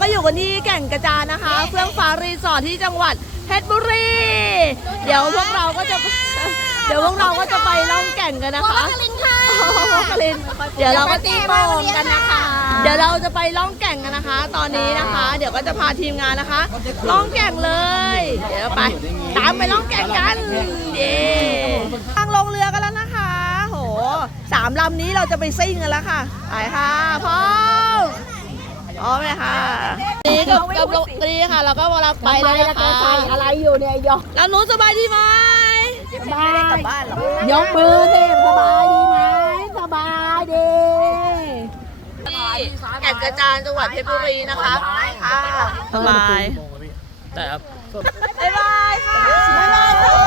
ก็อยู่กันที่แก่งกระจานนะคะ เฟื่องฟ้ารีสอร์ทที่จังหวัดเพชรบุรี เดี๋ยวพวกเราก็จะ เดี๋ยวพวกเราก็จะไปล่องแก่งกันนะคะลินค่ะโอ้โหกลินเดี๋ยวเราก็ตีโป่งกันนะคะ เดี๋ยวเราจะไปล่องแก่งกันนะคะ ตอนนี้นะคะ เดี๋ยวก็จะพาทีมงานนะคะ ล่องแก่งเลย เดี๋ยวไป ตามไปล่องแก่งกัน เย้ทางลงเรือกันแล้วนะคะ โหสามลำนี้เราจะไปซิ่งกันแล้วค่ะ ไปค่ะพร้อมพร้อมเลยค่ะนี่กั บกับลงนี่ค่ะ เราก็เราไปเลยนะคะใส่อะไรอยู่เนี่ยยกแล้วหนูสบายดีไหมสบายยกมือสิสบายดีไหมสบายดีแก่งกระจานจังหวัดเพชรบุรีนะคะค่ะสบายแต่ครับบ๊ายบายค่ะบ๊ายบายค่ะ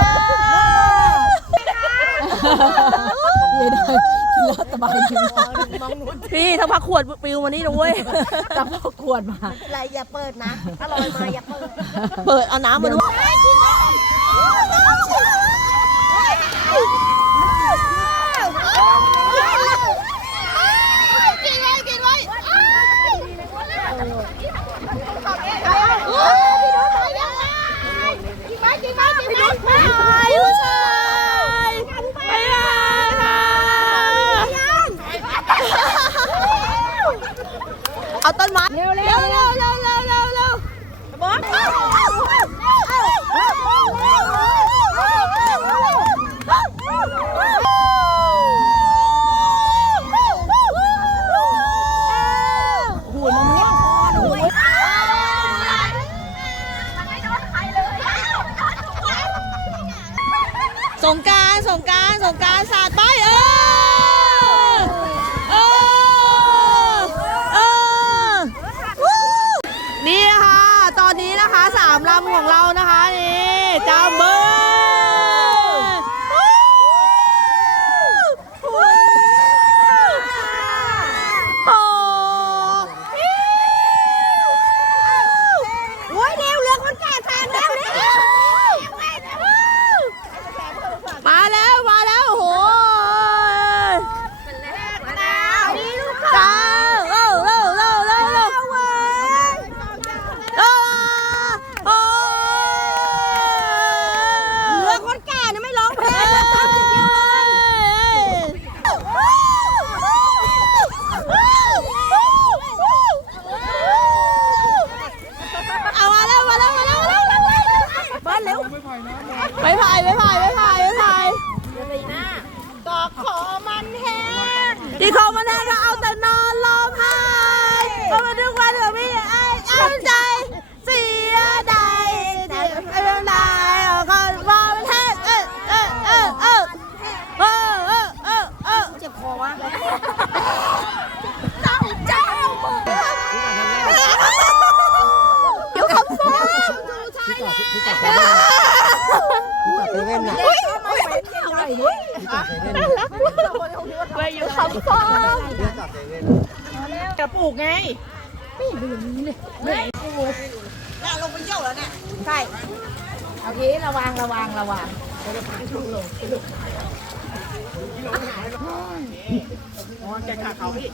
เย็นเลย กินแล้วสบายดีมองมองนู้นพี่ถ้าพักขวดปิวมานี่นะเว้ย จับพวกขวดมา อะไรอย่าเปิดนะ ถ้าลอยมาอย่าเปิด เปิดเอาน้ำมาด้วยผู้ชายไปเลยค่ะเอา ต้นไม้เร็วเร็วเร็วเร็วเร็วเร็วเร็วบอสงสงการสงการสงการสาดไปเออเออเออวู้นี่ค่ะ ตอนนี้นะคะสามลำ ของเรานะ ไม่พายไม่พายไม่พายไม่พายตอกคอมันแห้งตีคอมันแห้งก็เอาแต่นอนร้องไห้ก็มาทุกวันเถอะพี่ไอ้เอาใจเสียดาเจ็บไม่เป็นไรก็ว่ามันแห้งเออเออเออเออเออเออเจ็บคอวะ เซเว่นน่ะไปอยู่คำฟ้องกับปลูกไงไม่อยู่นี่เลยน่าลงไปเยี่ยวแล้วเนี่ยใช่เอาทีระวังระวังระวังอ๋อแกขาเขาพี่